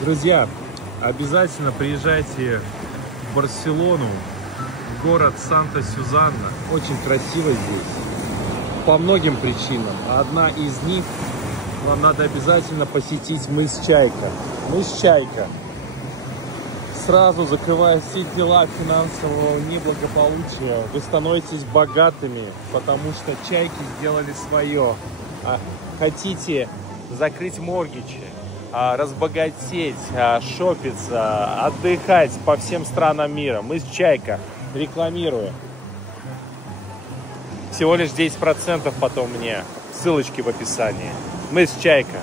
Друзья, обязательно приезжайте в Барселону, в город Санта-Сюзанна. Очень красиво здесь, по многим причинам. Одна из них, вам надо обязательно посетить мыс Чайка. Мыс Чайка сразу закрывает все дела финансового неблагополучия. Вы становитесь богатыми, потому что чайки сделали свое. Хотите закрыть моргичи, разбогатеть, шопиться, отдыхать по всем странам мира. Мыс Чайка. Рекламирую. Всего лишь 10% потом мне. Ссылочки в описании. Мыс Чайка.